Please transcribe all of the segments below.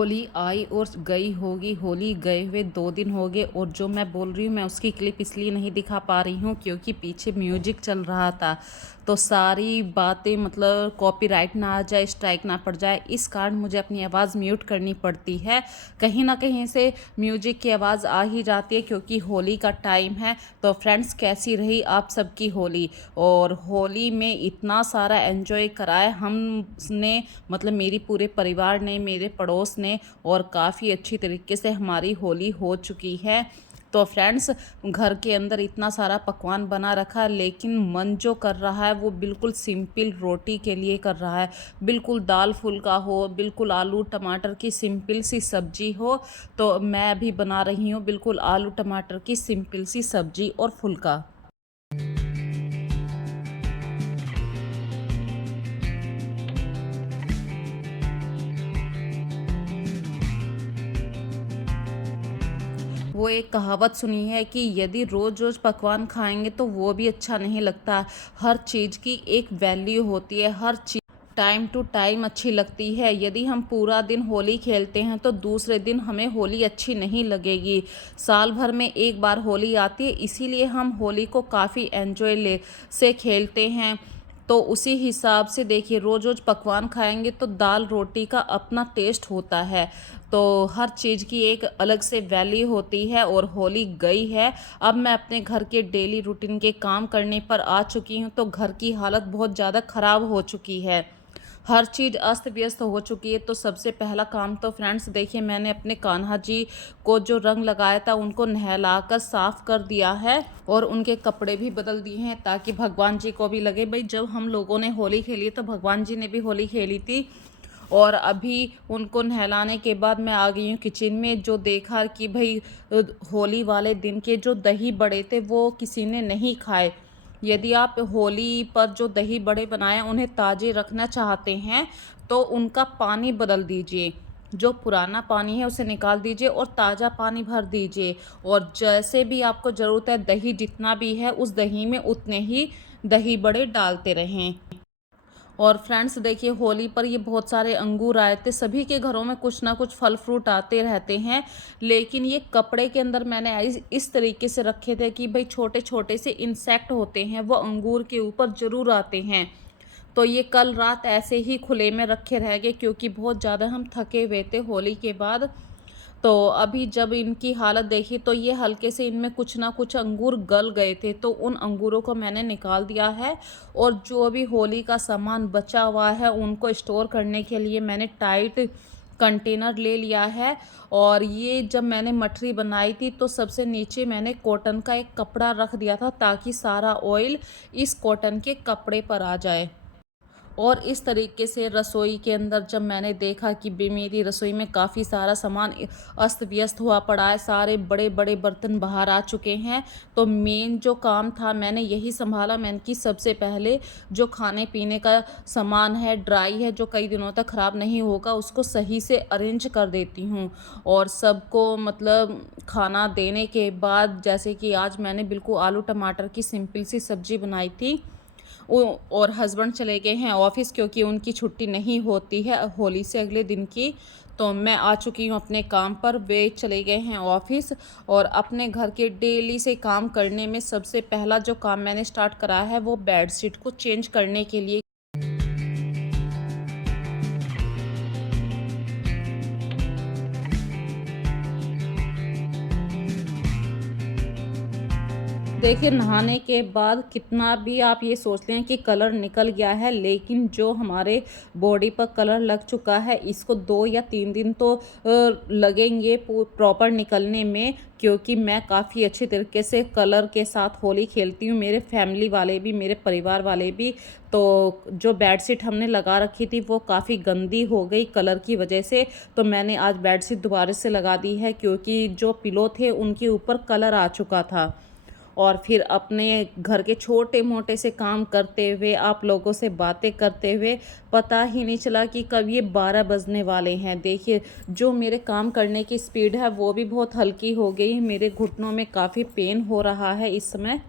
होली आई और गई होगी। होली गए हुए 2 दिन हो गए और जो मैं बोल रही हूँ मैं उसकी क्लिप इसलिए नहीं दिखा पा रही हूँ क्योंकि पीछे म्यूजिक चल रहा था। तो सारी बातें मतलब कॉपीराइट ना आ जाए, स्ट्राइक ना पड़ जाए, इस कारण मुझे अपनी आवाज़ म्यूट करनी पड़ती है। कहीं ना कहीं से म्यूजिक की आवाज़ आ ही जाती है क्योंकि होली का टाइम है। तो फ्रेंड्स, कैसी रही आप सबकी होली? और होली में इतना सारा एंजॉय कराया हमने, मतलब मेरी पूरे परिवार ने, मेरे पड़ोस ने, और काफ़ी अच्छी तरीके से हमारी होली हो चुकी है। तो फ्रेंड्स, घर के अंदर इतना सारा पकवान बना रखा, लेकिन मन जो कर रहा है वो बिल्कुल सिंपल रोटी के लिए कर रहा है। बिल्कुल दाल फुल्का हो, बिल्कुल आलू टमाटर की सिंपल सी सब्जी हो। तो मैं अभी बना रही हूँ बिल्कुल आलू टमाटर की सिंपल सी सब्जी और फुल्का। वो एक कहावत सुनी है कि यदि रोज़ रोज़ पकवान खाएंगे तो वो भी अच्छा नहीं लगता। हर चीज़ की एक वैल्यू होती है, हर चीज़ टाइम टू टाइम अच्छी लगती है। यदि हम पूरा दिन होली खेलते हैं तो दूसरे दिन हमें होली अच्छी नहीं लगेगी। साल भर में एक बार होली आती है, इसीलिए हम होली को काफ़ी एंजॉय ले से खेलते हैं। तो उसी हिसाब से देखिए, रोज़ रोज़ पकवान खाएंगे तो दाल रोटी का अपना टेस्ट होता है। तो हर चीज़ की एक अलग से वैल्यू होती है। और होली गई है, अब मैं अपने घर के डेली रूटीन के काम करने पर आ चुकी हूँ। तो घर की हालत बहुत ज़्यादा ख़राब हो चुकी है, हर चीज़ अस्त व्यस्त हो चुकी है। तो सबसे पहला काम तो फ्रेंड्स देखिए, मैंने अपने कान्हा जी को जो रंग लगाया था उनको नहलाकर साफ़ कर दिया है और उनके कपड़े भी बदल दिए हैं, ताकि भगवान जी को भी लगे भाई जब हम लोगों ने होली खेली तो भगवान जी ने भी होली खेली थी। और अभी उनको नहलाने के बाद मैं आ गई हूँ किचन में। जो देखा कि भाई होली वाले दिन के जो दही बड़े थे वो किसी ने नहीं खाए। यदि आप होली पर जो दही बड़े बनाए उन्हें ताज़े रखना चाहते हैं तो उनका पानी बदल दीजिए। जो पुराना पानी है उसे निकाल दीजिए और ताज़ा पानी भर दीजिए। और जैसे भी आपको ज़रूरत है, दही जितना भी है उस दही में उतने ही दही बड़े डालते रहें। और फ्रेंड्स देखिए, होली पर ये बहुत सारे अंगूर आए थे। सभी के घरों में कुछ ना कुछ फल फ्रूट आते रहते हैं, लेकिन ये कपड़े के अंदर मैंने इस तरीके से रखे थे कि भाई छोटे छोटे से इंसेक्ट होते हैं वो अंगूर के ऊपर ज़रूर आते हैं। तो ये कल रात ऐसे ही खुले में रखे रह गए क्योंकि बहुत ज़्यादा हम थके हुए थे होली के बाद। तो अभी जब इनकी हालत देखी तो ये हल्के से इनमें कुछ ना कुछ अंगूर गल गए थे, तो उन अंगूरों को मैंने निकाल दिया है। और जो भी होली का सामान बचा हुआ है उनको स्टोर करने के लिए मैंने टाइट कंटेनर ले लिया है। और ये जब मैंने मठरी बनाई थी तो सबसे नीचे मैंने कॉटन का एक कपड़ा रख दिया था ताकि सारा ऑयल इस कॉटन के कपड़े पर आ जाए। और इस तरीके से रसोई के अंदर जब मैंने देखा कि मेरी रसोई में काफ़ी सारा सामान अस्त व्यस्त हुआ पड़ा है, सारे बड़े बड़े बर्तन बाहर आ चुके हैं, तो मेन जो काम था मैंने यही संभाला। मैंने कि सबसे पहले जो खाने पीने का सामान है, ड्राई है, जो कई दिनों तक ख़राब नहीं होगा, उसको सही से अरेंज कर देती हूँ। और सबको मतलब खाना देने के बाद, जैसे कि आज मैंने बिल्कुल आलू टमाटर की सिंपल सी सब्ज़ी बनाई थी। और हस्बैंड चले गए हैं ऑफिस क्योंकि उनकी छुट्टी नहीं होती है होली से अगले दिन की। तो मैं आ चुकी हूँ अपने काम पर, वे चले गए हैं ऑफिस। और अपने घर के डेली से काम करने में सबसे पहला जो काम मैंने स्टार्ट करा है वो बेडशीट को चेंज करने के लिए। देखिए, नहाने के बाद कितना भी आप ये सोच लें कि कलर निकल गया है, लेकिन जो हमारे बॉडी पर कलर लग चुका है इसको 2 या 3 दिन तो लगेंगे प्रॉपर निकलने में। क्योंकि मैं काफ़ी अच्छी तरीके से कलर के साथ होली खेलती हूँ, मेरे फैमिली वाले भी, मेरे परिवार वाले भी। तो जो बेडशीट हमने लगा रखी थी वो काफ़ी गंदी हो गई कलर की वजह से। तो मैंने आज बेडशीट दोबारा से लगा दी है क्योंकि जो पिलो थे उनके ऊपर कलर आ चुका था। और फिर अपने घर के छोटे मोटे से काम करते हुए, आप लोगों से बातें करते हुए, पता ही नहीं चला कि कब ये 12 बजने वाले हैं। देखिए, जो मेरे काम करने की स्पीड है वो भी बहुत हल्की हो गई है, मेरे घुटनों में काफ़ी पेन हो रहा है इस समय।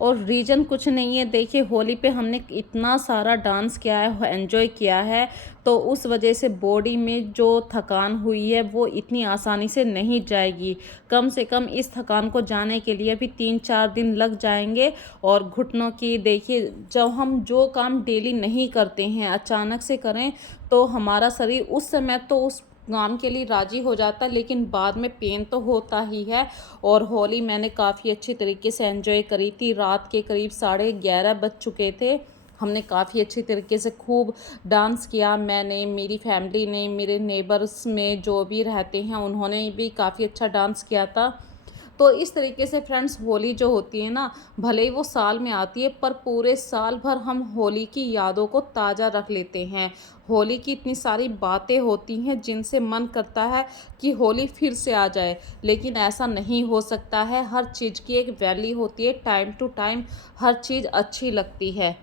और रीज़न कुछ नहीं है, देखिए होली पे हमने इतना सारा डांस किया है, एंजॉय किया है, तो उस वजह से बॉडी में जो थकान हुई है वो इतनी आसानी से नहीं जाएगी। कम से कम इस थकान को जाने के लिए भी 3-4 दिन लग जाएंगे। और घुटनों की देखिए, जब हम जो काम डेली नहीं करते हैं अचानक से करें तो हमारा शरीर उस समय तो उस काम के लिए राज़ी हो जाता है, लेकिन बाद में पेन तो होता ही है। और होली मैंने काफ़ी अच्छी तरीके से एंजॉय करी थी। रात के करीब 11:30 बज चुके थे। हमने काफ़ी अच्छी तरीके से खूब डांस किया, मैंने, मेरी फैमिली ने, मेरे नेबर्स में जो भी रहते हैं उन्होंने भी काफ़ी अच्छा डांस किया था। तो इस तरीके से फ्रेंड्स होली जो होती है ना, भले ही वो साल में आती है पर पूरे साल भर हम होली की यादों को ताज़ा रख लेते हैं। होली की इतनी सारी बातें होती हैं जिनसे मन करता है कि होली फिर से आ जाए, लेकिन ऐसा नहीं हो सकता है। हर चीज़ की एक वैल्यू होती है, टाइम टू टाइम हर चीज़ अच्छी लगती है।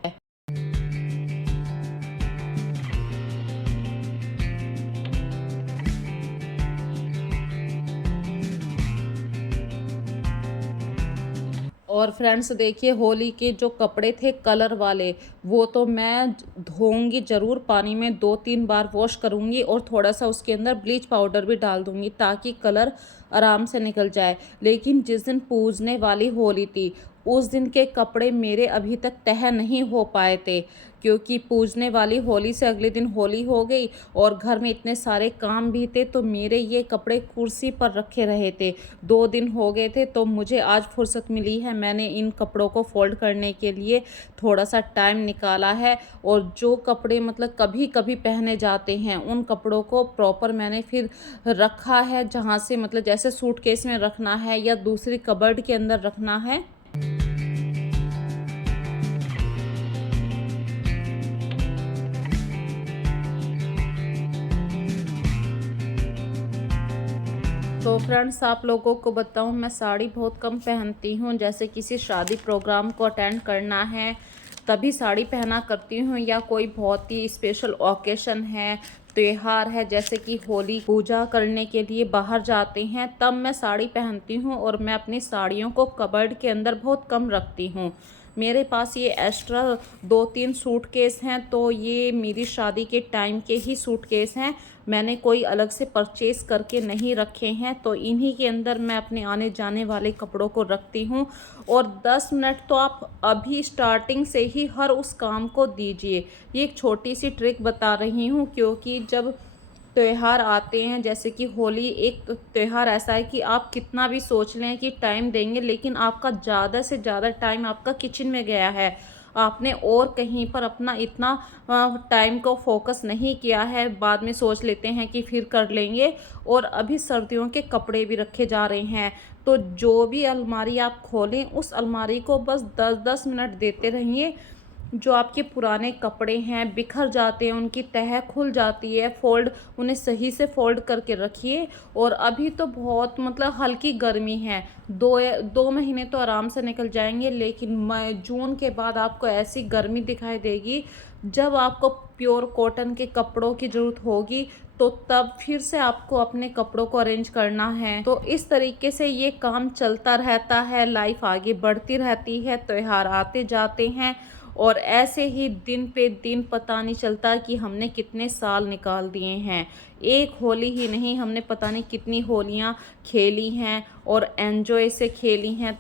और फ्रेंड्स देखिए, होली के जो कपड़े थे कलर वाले, वो तो मैं धोऊंगी ज़रूर, पानी में 2-3 बार वॉश करूंगी और थोड़ा सा उसके अंदर ब्लीच पाउडर भी डाल दूंगी ताकि कलर आराम से निकल जाए। लेकिन जिस दिन पूजने वाली होली थी उस दिन के कपड़े मेरे अभी तक तह नहीं हो पाए थे, क्योंकि पूजने वाली होली से अगले दिन होली हो गई और घर में इतने सारे काम भी थे, तो मेरे ये कपड़े कुर्सी पर रखे रहे थे। 2 दिन हो गए थे तो मुझे आज फुर्सत मिली है, मैंने इन कपड़ों को फोल्ड करने के लिए थोड़ा सा टाइम निकाला है। और जो कपड़े मतलब कभी कभी पहने जाते हैं उन कपड़ों को प्रॉपर मैंने फिर रखा है, जहाँ से मतलब जैसे सूटकेस में रखना है या दूसरी कबर्ड के अंदर रखना है। तो फ्रेंड्स आप लोगों को बताऊं, मैं साड़ी बहुत कम पहनती हूं। जैसे किसी शादी प्रोग्राम को अटेंड करना है तभी साड़ी पहना करती हूं, या कोई बहुत ही स्पेशल ओकेशन है, त्योहार है, जैसे कि होली, पूजा करने के लिए बाहर जाते हैं तब मैं साड़ी पहनती हूं। और मैं अपनी साड़ियों को कबर्ड के अंदर बहुत कम रखती हूं। मेरे पास ये एक्स्ट्रा 2-3 सूटकेस हैं, तो ये मेरी शादी के टाइम के ही सूटकेस हैं, मैंने कोई अलग से परचेस करके नहीं रखे हैं। तो इन्हीं के अंदर मैं अपने आने जाने वाले कपड़ों को रखती हूँ। और 10 मिनट तो आप अभी स्टार्टिंग से ही हर उस काम को दीजिए। ये एक छोटी सी ट्रिक बता रही हूँ, क्योंकि जब त्योहार आते हैं, जैसे कि होली एक त्योहार ऐसा है कि आप कितना भी सोच लें कि टाइम देंगे, लेकिन आपका ज़्यादा से ज़्यादा टाइम आपका किचन में गया है, आपने और कहीं पर अपना इतना टाइम को फोकस नहीं किया है। बाद में सोच लेते हैं कि फिर कर लेंगे। और अभी सर्दियों के कपड़े भी रखे जा रहे हैं, तो जो भी अलमारी आप खोलें उस अलमारी को बस 10-10 मिनट देते रहिए। जो आपके पुराने कपड़े हैं बिखर जाते हैं, उनकी तह खुल जाती है, फोल्ड उन्हें सही से फोल्ड करके रखिए। और अभी तो बहुत मतलब हल्की गर्मी है, 2 महीने तो आराम से निकल जाएंगे, लेकिन मई जून के बाद आपको ऐसी गर्मी दिखाई देगी जब आपको प्योर कॉटन के कपड़ों की ज़रूरत होगी, तो तब फिर से आपको अपने कपड़ों को अरेंज करना है। तो इस तरीके से ये काम चलता रहता है, लाइफ आगे बढ़ती रहती है, त्योहार आते जाते हैं और ऐसे ही दिन पे दिन पता नहीं चलता कि हमने कितने साल निकाल दिए हैं। एक होली ही नहीं, हमने पता नहीं कितनी होलियां खेली हैं और एंजॉय से खेली हैं।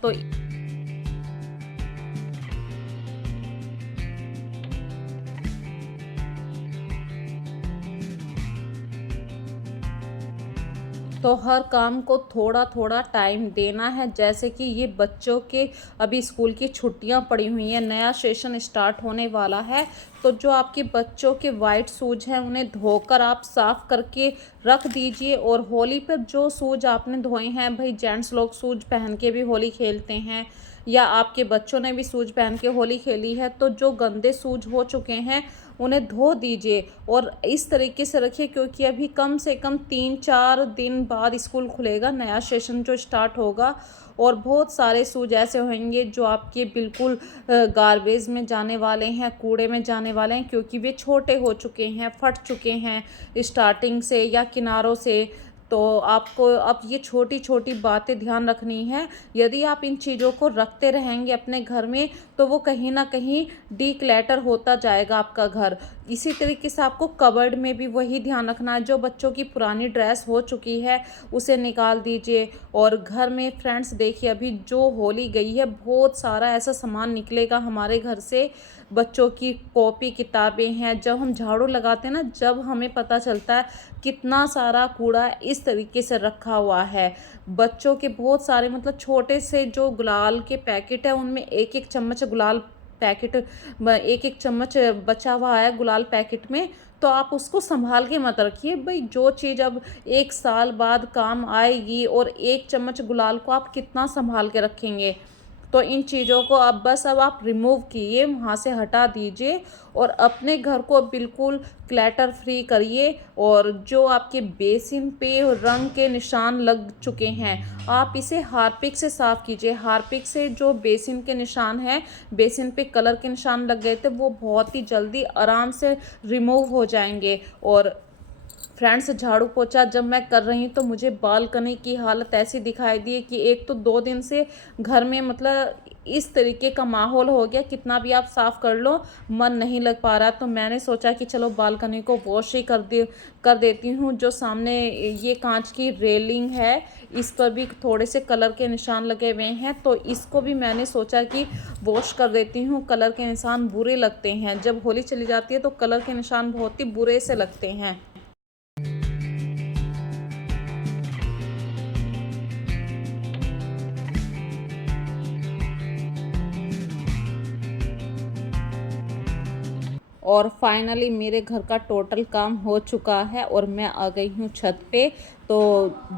तो हर काम को थोड़ा थोड़ा टाइम देना है। जैसे कि ये बच्चों के अभी स्कूल की छुट्टियां पड़ी हुई हैं, नया सेशन स्टार्ट होने वाला है, तो जो आपके बच्चों के वाइट शूज हैं उन्हें धोकर आप साफ़ करके रख दीजिए। और होली पर जो शूज आपने धोए हैं, भाई जेंट्स लोग शूज पहन के भी होली खेलते हैं या आपके बच्चों ने भी शूज पहन के होली खेली है, तो जो गंदे शूज हो चुके हैं उन्हें धो दीजिए और इस तरीके से रखिए, क्योंकि अभी कम से कम 3-4 दिन बाद स्कूल खुलेगा, नया सेशन जो स्टार्ट होगा। और बहुत सारे शूज ऐसे होंगे जो आपके बिल्कुल गार्बेज में जाने वाले हैं, कूड़े में जाने वाले हैं, क्योंकि वे छोटे हो चुके हैं, फट चुके हैं स्टार्टिंग से या किनारों से। तो आपको अब ये छोटी छोटी बातें ध्यान रखनी है। यदि आप इन चीज़ों को रखते रहेंगे अपने घर में तो वो कहीं ना कहीं डिक्लटर होता जाएगा आपका घर। इसी तरीके से आपको कबर्ड में भी वही ध्यान रखना है। जो बच्चों की पुरानी ड्रेस हो चुकी है उसे निकाल दीजिए। और घर में फ्रेंड्स देखिए, अभी जो होली गई है बहुत सारा ऐसा सामान निकलेगा हमारे घर से। बच्चों की कॉपी किताबें हैं, जब हम झाड़ू लगाते हैं ना, जब हमें पता चलता है कितना सारा कूड़ा इस तरीके से रखा हुआ है। बच्चों के बहुत सारे मतलब छोटे से जो गुलाल के पैकेट है उनमें एक एक चम्मच गुलाल पैकेट, एक एक चम्मच बचा हुआ है गुलाल पैकेट में। तो आप उसको संभाल के मत रखिए भाई। जो चीज़ अब 1 साल बाद काम आएगी और एक चम्मच गुलाल को आप कितना संभाल के रखेंगे। तो इन चीज़ों को अब आप रिमूव कीजिए, वहाँ से हटा दीजिए और अपने घर को बिल्कुल क्लटर फ्री करिए। और जो आपके बेसिन पे रंग के निशान लग चुके हैं आप इसे हार्पिक से साफ़ कीजिए। हार्पिक से जो बेसिन के निशान हैं, बेसिन पे कलर के निशान लग गए थे, वो बहुत ही जल्दी आराम से रिमूव हो जाएंगे। और फ्रेंड्स, झाड़ू पोछा जब मैं कर रही हूँ तो मुझे बालकनी की हालत ऐसी दिखाई दी कि एक तो 2 दिन से घर में मतलब इस तरीके का माहौल हो गया, कितना भी आप साफ़ कर लो मन नहीं लग पा रहा। तो मैंने सोचा कि चलो बालकनी को वॉश ही कर देती हूँ। जो सामने ये कांच की रेलिंग है इस पर भी थोड़े से कलर के निशान लगे हुए हैं, तो इसको भी मैंने सोचा कि वॉश कर देती हूँ। कलर के निशान बुरे लगते हैं, जब होली चली जाती है तो कलर के निशान बहुत ही बुरे से लगते हैं। और फाइनली मेरे घर का टोटल काम हो चुका है और मैं आ गई हूँ छत पे। तो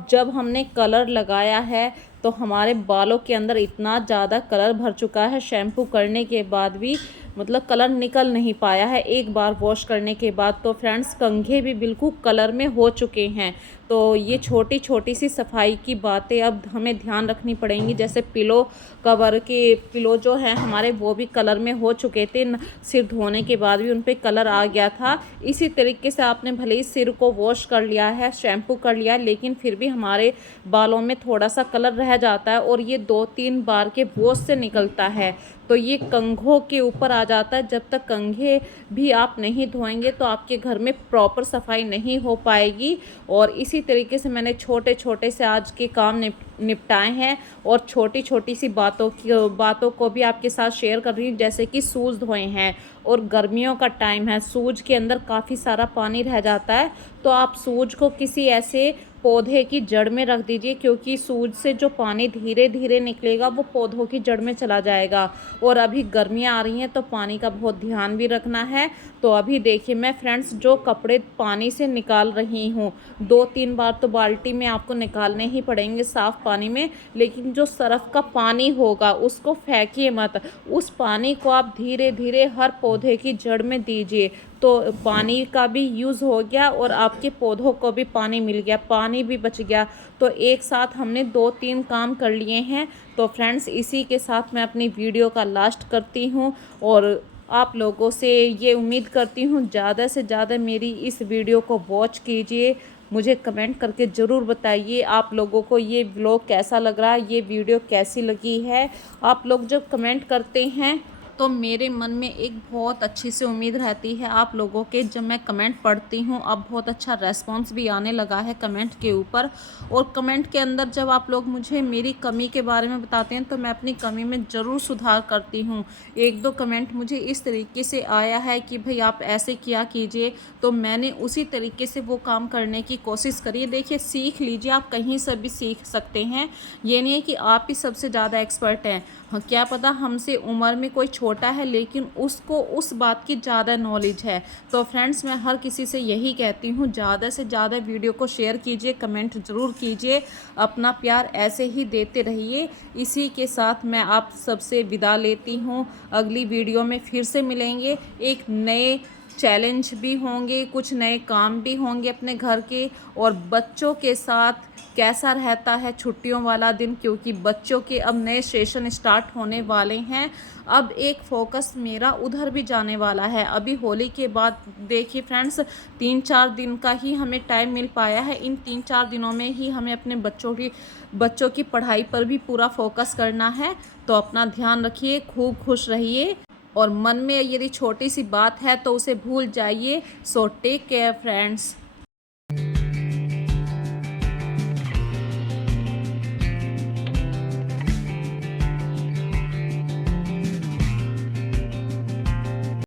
जब हमने कलर लगाया है तो हमारे बालों के अंदर इतना ज़्यादा कलर भर चुका है, शैम्पू करने के बाद भी मतलब कलर निकल नहीं पाया है एक बार वॉश करने के बाद। तो फ्रेंड्स, कंघे भी बिल्कुल कलर में हो चुके हैं। तो ये छोटी छोटी सी सफाई की बातें अब हमें ध्यान रखनी पड़ेंगी। जैसे पिलो कवर के पिलो जो है हमारे, वो भी कलर में हो चुके थे। सिर धोने के बाद भी उन पर कलर आ गया था। इसी तरीके से आपने भले ही सिर को वॉश कर लिया है, शैम्पू कर लिया है, लेकिन फिर भी हमारे बालों में थोड़ा सा कलर रह जाता है और ये 2-3 बार के वॉश से निकलता है। तो ये कंघों के ऊपर आ जाता है। जब तक कंघे भी आप नहीं धोएंगे तो आपके घर में प्रॉपर सफाई नहीं हो पाएगी। और इसी तरीके से मैंने छोटे छोटे से आज के काम निपटाए हैं और छोटी छोटी सी बातों को भी आपके साथ शेयर कर रही हूँ। जैसे कि शूज़ धोए हैं और गर्मियों का टाइम है, शूज़ के अंदर काफ़ी सारा पानी रह जाता है। तो आप शूज़ को किसी ऐसे पौधे की जड़ में रख दीजिए, क्योंकि शूज़ से जो पानी धीरे धीरे निकलेगा वो पौधों की जड़ में चला जाएगा। और अभी गर्मियाँ आ रही हैं तो पानी का बहुत ध्यान भी रखना है। तो अभी देखिए मैं फ्रेंड्स जो कपड़े पानी से निकाल रही हूँ, 2-3 बार तो बाल्टी में आपको निकालने ही पड़ेंगे साफ़ पानी में। लेकिन जो सरफ का पानी होगा उसको फेंकिए मत, उस पानी को आप धीरे धीरे हर पौधे की जड़ में दीजिए। तो पानी का भी यूज़ हो गया और आपके पौधों को भी पानी मिल गया, पानी भी बच गया। तो एक साथ हमने 2-3 काम कर लिए हैं। तो फ्रेंड्स, इसी के साथ मैं अपनी वीडियो का लास्ट करती हूँ और आप लोगों से ये उम्मीद करती हूँ ज़्यादा से ज़्यादा मेरी इस वीडियो को वॉच कीजिए। मुझे कमेंट करके ज़रूर बताइए आप लोगों को ये व्लॉग कैसा लग रहा है, ये वीडियो कैसी लगी है। आप लोग जब कमेंट करते हैं तो मेरे मन में एक बहुत अच्छी सी उम्मीद रहती है आप लोगों के। जब मैं कमेंट पढ़ती हूँ अब बहुत अच्छा रेस्पॉन्स भी आने लगा है कमेंट के ऊपर। और कमेंट के अंदर जब आप लोग मुझे मेरी कमी के बारे में बताते हैं तो मैं अपनी कमी में ज़रूर सुधार करती हूँ। 1-2 कमेंट मुझे इस तरीके से आया है कि भाई आप ऐसे किया कीजिए, तो मैंने उसी तरीके से वो काम करने की कोशिश करी है। देखिए, सीख लीजिए, आप कहीं से भी सीख सकते हैं। ये नहीं है कि आप ही सबसे ज़्यादा एक्सपर्ट हैं। हाँ, क्या पता हमसे उम्र में कोई छोटा है लेकिन उसको उस बात की ज़्यादा नॉलेज है। तो फ्रेंड्स, मैं हर किसी से यही कहती हूँ ज़्यादा से ज़्यादा वीडियो को शेयर कीजिए, कमेंट ज़रूर कीजिए, अपना प्यार ऐसे ही देते रहिए। इसी के साथ मैं आप सबसे विदा लेती हूँ। अगली वीडियो में फिर से मिलेंगे एक नए चैलेंज भी होंगे, कुछ नए काम भी होंगे अपने घर के। और बच्चों के साथ कैसा रहता है छुट्टियों वाला दिन, क्योंकि बच्चों के अब नए सेशन स्टार्ट होने वाले हैं। अब एक फोकस मेरा उधर भी जाने वाला है। अभी होली के बाद देखिए फ्रेंड्स, 3-4 दिन का ही हमें टाइम मिल पाया है। इन 3-4 दिनों में ही हमें अपने बच्चों की पढ़ाई पर भी पूरा फोकस करना है। तो अपना ध्यान रखिए, खूब खुश रहिए, और मन में यदि छोटी सी बात है तो उसे भूल जाइए। So take care friends.